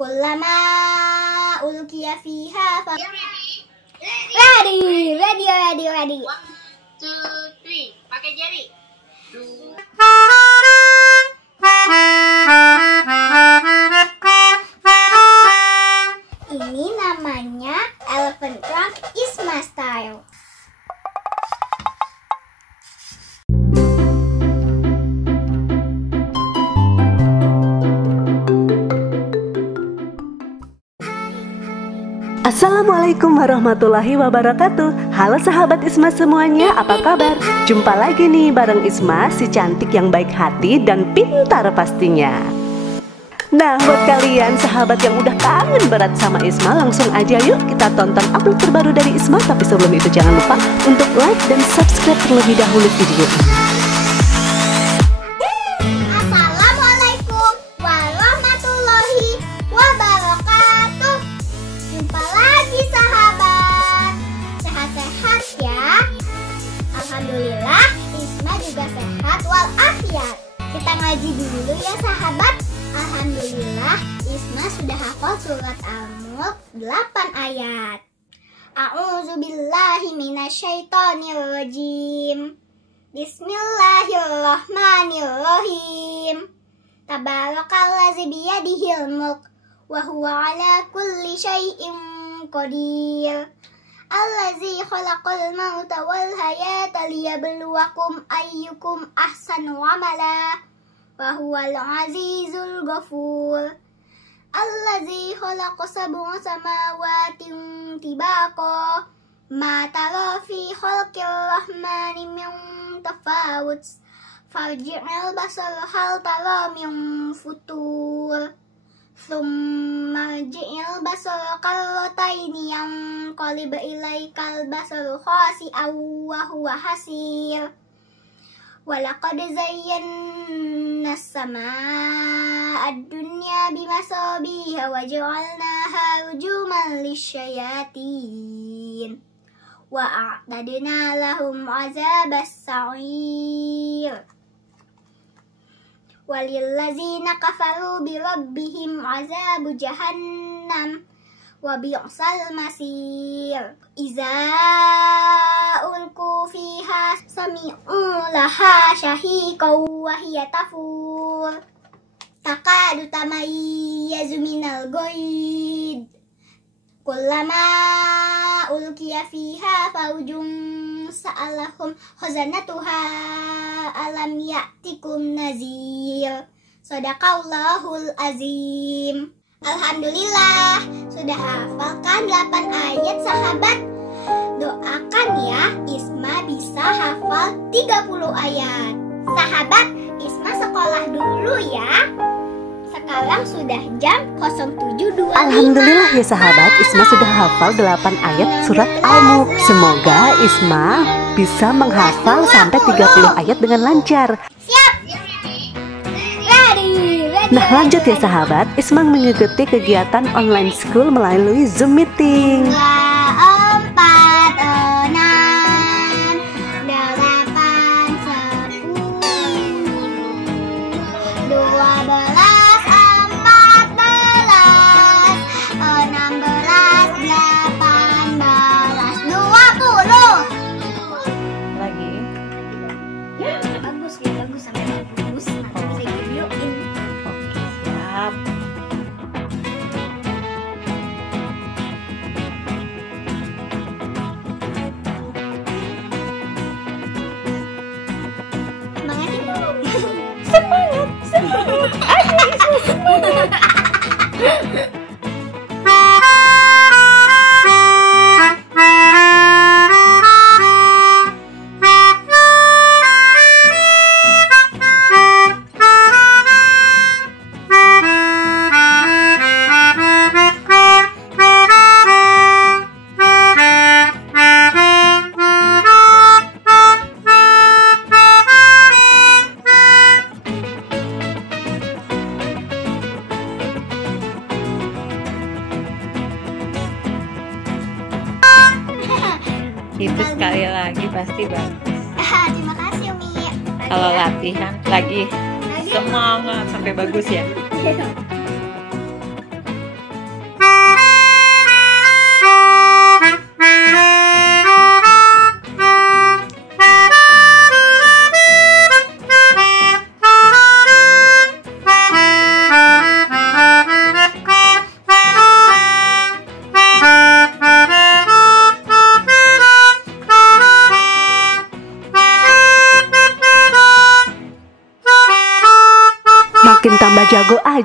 Kullama ulqiya fiha ready. 1, 2, 3. Pakai jari. Ini namanya Elephant Trunk Isma Style. Assalamualaikum warahmatullahi wabarakatuh. Halo sahabat Isma semuanya, apa kabar? Jumpa lagi nih bareng Isma, si cantik yang baik hati dan pintar pastinya. Nah, buat kalian sahabat yang udah kangen berat sama Isma, langsung aja yuk kita tonton upload terbaru dari Isma. Tapi sebelum itu jangan lupa untuk like dan subscribe terlebih dahulu video ini. Assalamualaikum warahmatullahi wabarakatuh. Jumpa lagi sahabat. Sehat-sehat ya. Alhamdulillah Isma juga sehat walafiat. Kita ngaji dulu ya sahabat. Alhamdulillah Isma sudah hafal surat Al-Mulk 8 ayat. A'udzubillahi minasyaitonirrajim. Bismillahirrahmanirrahim. Tabarakalladzi biyadihil mulk wa huwa ala kulli syai'in qadir. Allazi khalaqal mauta wal hayata liyabluwakum ayyukum ahsanu amala wa huwal azizul ghafur. Allazi khalaqa sab'a samawatin tibaqa ma tara fi khalqir rahmani min tafawut farji'il basar hal tara min futur thumma rji'il basar karrataini yanqalib ilaikal basar khasi'an wa huwa hasir. Walaqad zayyana as-samaa'a ad-dunya bimasabiha wa ja'alnaha rujuman lisyayatin wa a'tadna lahum 'adzabas sa'ir. Walillazina kafaru bi rabbihim 'adzabu jahannam wa bi'sal masir. Iza ulqu fiha sami'u laha syahiqan wa hiya tafur takadu tamayyazu minal ghaid. Kullama ulqiya fiha faujum sa'alahum khazanatuha alam ya'tikum nazir. Shadaqallahul azim. Alhamdulillah, sudah hafalkan 8 ayat sahabat. Doakan ya, Isma bisa hafal 30 ayat. Sahabat, Isma sekolah dulu ya. Sekarang sudah jam 07.25. Alhamdulillah ya sahabat, Isma sudah hafal 8 ayat surat Al-Mulk. Semoga Isma bisa menghafal sampai 30 ayat dengan lancar. Siap. Nah lanjut ya sahabat, Isma mengikuti kegiatan online school melalui Zoom meeting. 2, 4, 6, 8, 10, 12, 14, 16, 20. Lagi. Bagus sampai bagus. Nanti bisa videoin. Siap. Semangatin dulu. Semangat. Ayo Isma semangat. Itu sekali lagi pasti bagus. Terima kasih Umi. Kalau latihan lagi semangat sampai bagus ya.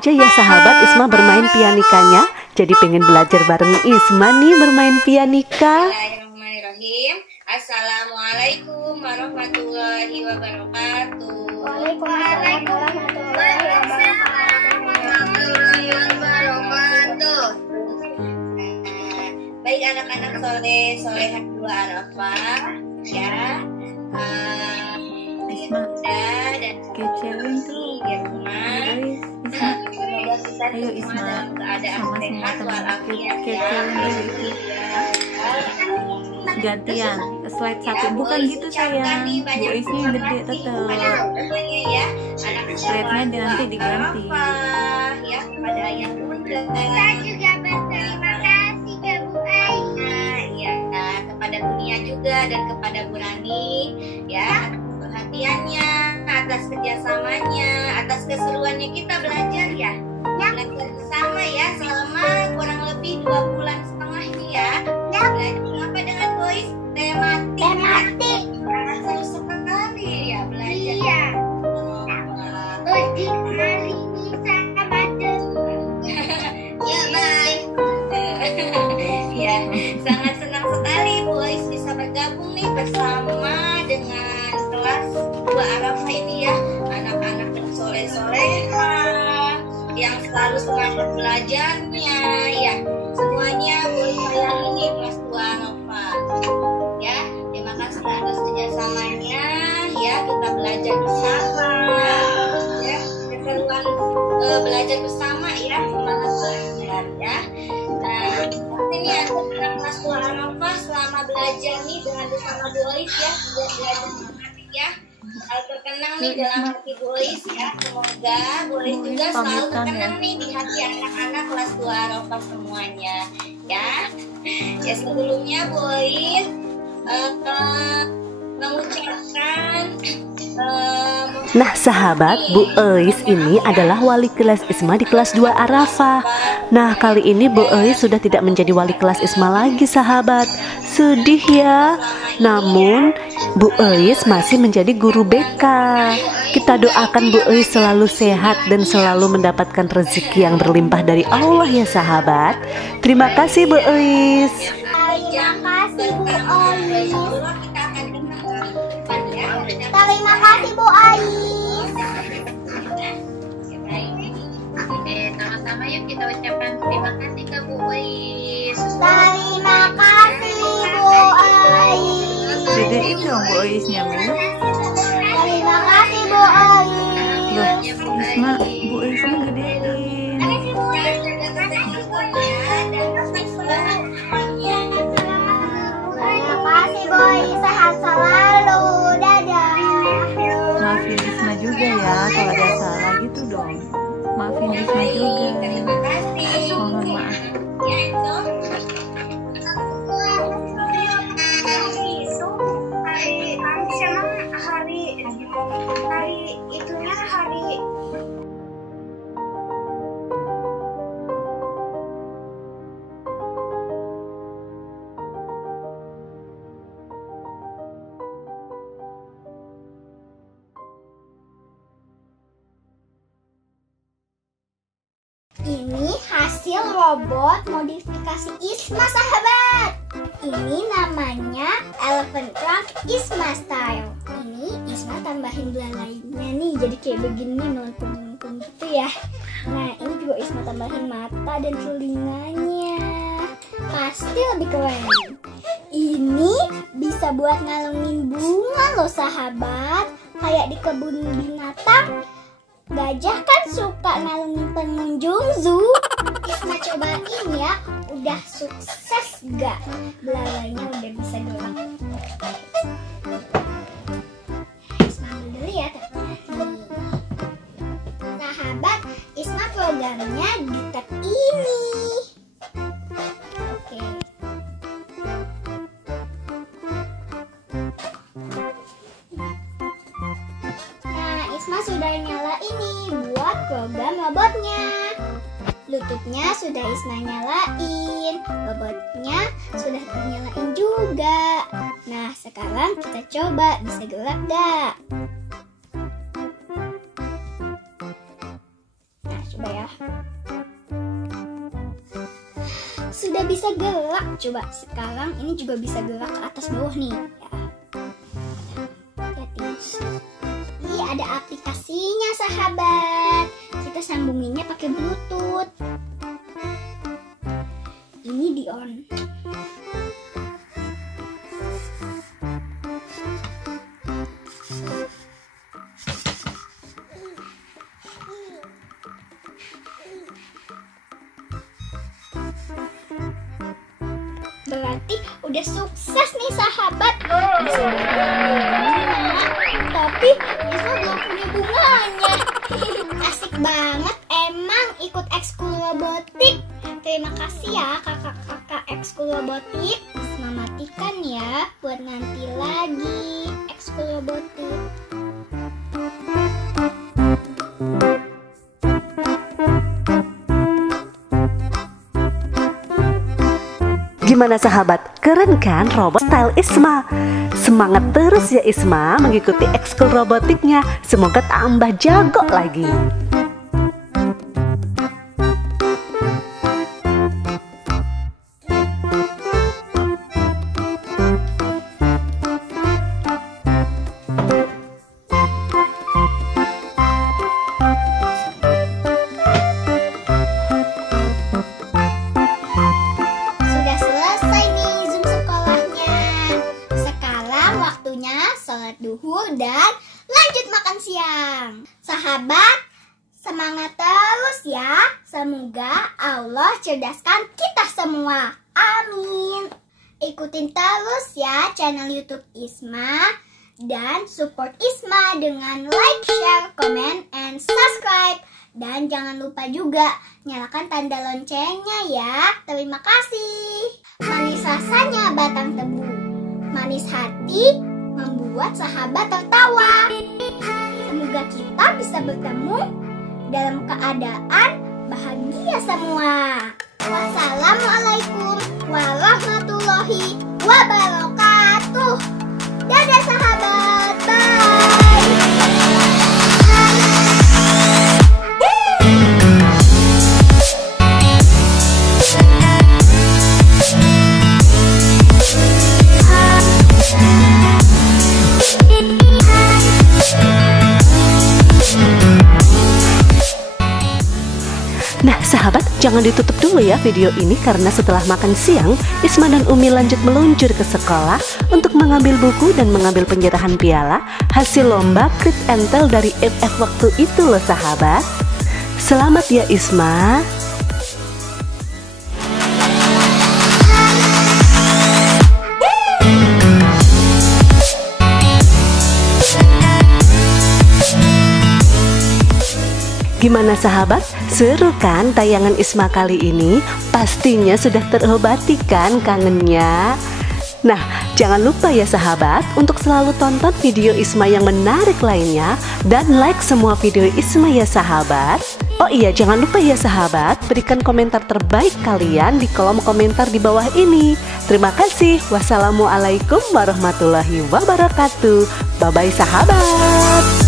aja ya sahabat Isma bermain pianikanya. Jadi pengen belajar bareng Isma nih bermain pianika. Bismillahirrahmanirrahim. Assalamualaikum warahmatullahi wabarakatuh. Waalaikumsalam warahmatullahi wabarakatuh. Baik anak-anak solehat 2 Arafah ya. Isma, Dan kecilin tuh. di rumah. Isma, Semoga kita ayo Isma, dalam keadaan sama sehat teman walafiat ya. kecilin dulu itu. Gantian, slide 1. Bukan gitu sayang. Bu Isnya yang gede tetap. Ya, Slide-nya nanti diganti. Ya, kepada ayah bunda. Saya juga berterima kasih ke Bu Ai. Ya, kepada Dunia juga dan kepada Bu Rani ya, atas perhatiannya, atas kerjasamanya, atas keseruannya kita belajar ya. Belajar bersama ya selama kurang lebih 2,5 bulan ini ya. Belajar apa dengan boys? Tematik. Seru sekali ya belajar. Iya. Wah. Uji hari ini sahabat. Ya baik. Ya, sangat senang sekali boys bisa bergabung nih bersama dengan kelas 2 Arafah ini ya. Anak-anak yang soleh-solehah yang selalu semangat belajarnya ya. Semuanya boys sayang ini kelas 2 Arafah. Ya, terima kasih atas kerjasamanya ya, kita belajar bersama ya, keseruan belajar bersama ya, semangat belajar ya. Nah, ini anak kelas 2 Arafah selama belajar nih dengan bersama boys ya, sudah belajar matematik ya. Selalu terkenang nih dalam hati boys ya. Semoga boys juga selalu terkenang nih di hati anak-anak kelas 2 Arafah semuanya ya. Ya sebelumnya boys mengucapkan Nah sahabat, Bu Eis ini adalah wali kelas Isma di kelas 2 Arafah. Nah kali ini Bu Eis sudah tidak menjadi wali kelas Isma lagi sahabat. Sedih ya. Namun Bu Eis masih menjadi guru BK. Kita doakan Bu Eis selalu sehat dan selalu mendapatkan rezeki yang berlimpah dari Allah ya sahabat. Terima kasih Bu Eis. Terima kasih Bu Ai. Terima kasih Bu Ai. Sama-sama yuk kita ucapkan terima kasih ke Bu Eis. Terima kasih Bu Ai. Gedein dong Bu Isnya, Mil. Terima kasih Bu Ai. Loh, Isma, Bu Isnya gedein. Terima kasih Bu Ai. Sehat selalu. Dadah. Maafin Isma juga ya kalau ada salah gitu dong. Maafin Isma juga. Terima kasih. Mohon maaf. Ya, Enzo. Hari itunya hari ini hasil robot modifikasi Isma sahabat. Ini namanya Elephant Trunk Isma Style. Ini Isma tambahin belalainya nih, jadi kayak begini melengkung-melengkung gitu ya. Nah ini juga Isma tambahin mata dan telinganya. Pasti lebih keren. Ini bisa buat ngalungin bunga loh sahabat. Kayak di kebun binatang. Gajah kan suka ngalungin pengunjung zoo. Isma cobain ya. Udah sukses gak? Belalainya udah bisa gerak. Isma ambil dulu ya teman-teman. Sahabat, Isma programnya di tab ini. Oke. Nah, Isma sudah nyala ini buat program robotnya. Lututnya sudah Isma nyalain, robotnya sudah nyalain juga. Nah, sekarang kita coba bisa gerak gak? Nah, coba ya. ya. Sudah bisa gerak. Coba sekarang ini juga bisa gerak ke atas bawah nih ya. Hati-hati. Ini ada aplikasinya sahabat. Kita sambunginnya pakai Bluetooth. Ini di on. Berarti udah sukses nih sahabat. Bisa bunga, tapi Isma belum punya bunganya. Asik banget emang ikut ekskul robotik. Terima kasih ya kakak-kakak ekskul robotik. Isma matikan ya buat nanti lagi ekskul robotik. Gimana sahabat? Keren kan robot style Isma? Semangat terus ya Isma mengikuti ekskul robotiknya. Semoga tambah jago lagi. Sholat duhur dan lanjut makan siang. Sahabat, semangat terus ya. Semoga Allah cerdaskan kita semua. Amin. Ikutin terus ya channel YouTube Isma dan support Isma dengan like, share, comment, and subscribe. Dan jangan lupa juga nyalakan tanda loncengnya ya. Terima kasih. Manis rasanya batang tebu, manis hati membuat sahabat tertawa. Semoga kita bisa bertemu dalam keadaan bahagia semua. Wassalamualaikum warahmatullahi wabarakatuh. Dadah sahabat, bye. Nah sahabat, jangan ditutup dulu ya video ini karena setelah makan siang, Isma dan Umi lanjut meluncur ke sekolah untuk mengambil buku dan mengambil penyerahan piala hasil lomba Kids and Tell dari FF waktu itu loh sahabat. Selamat ya Isma. Gimana sahabat? Seru kan tayangan Isma kali ini? Pastinya sudah terobati kan kangennya? Nah, jangan lupa ya sahabat untuk selalu tonton video Isma yang menarik lainnya dan like semua video Isma ya sahabat. Oh iya, jangan lupa ya sahabat, berikan komentar terbaik kalian di kolom komentar di bawah ini. Terima kasih. Wassalamualaikum warahmatullahi wabarakatuh. Bye-bye sahabat.